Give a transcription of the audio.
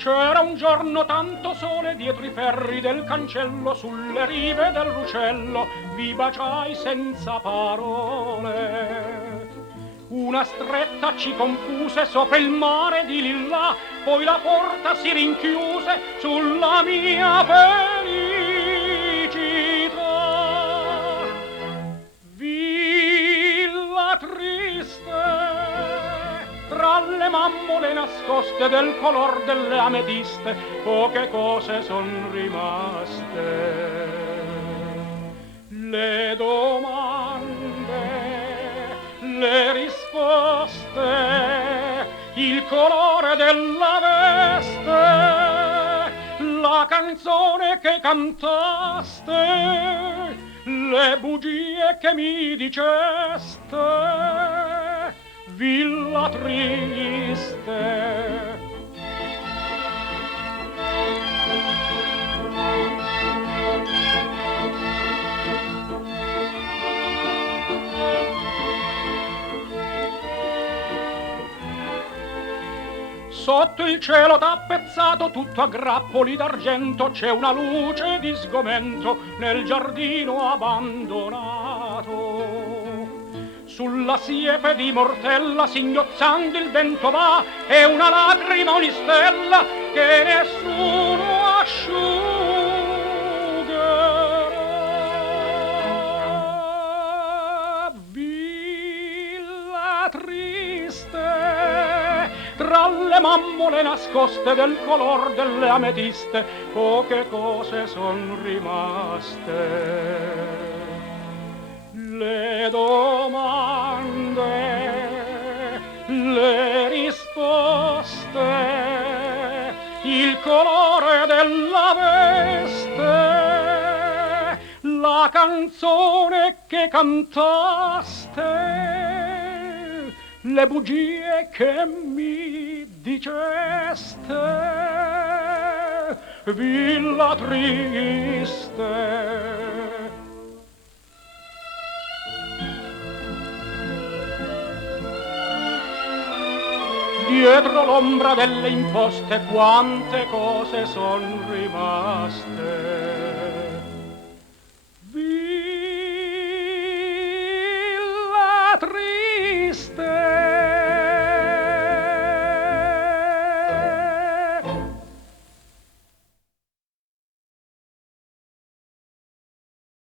C'era un giorno tanto sole dietro i ferri del cancello, sulle rive del Ruscello vi baciai senza parole. Una stretta ci confuse sopra il mare di lillà, poi la porta si rinchiuse sulla mia felicità. Villa triste, tra le mammole nascoste del color delle ametiste, poche cose son rimaste. Le domande, le risposte, il colore della veste, la canzone che cantaste, le bugie che mi diceste. Villa triste. Sotto il cielo tappezzato tutto a grappoli d'argento c'è una luce di sgomento nel giardino abbandonato. Sulla siepe di Mortella singhiozzando il vento va e una lacrima ogni stella che nessuno asciugherà. Villa triste, tra le mammole nascoste del color delle ametiste, poche cose son rimaste. Le domande, le risposte, il colore della veste, la canzone che cantaste, le bugie che mi diceste. Villa triste. Dietro l'ombra delle imposte quante cose son rimaste.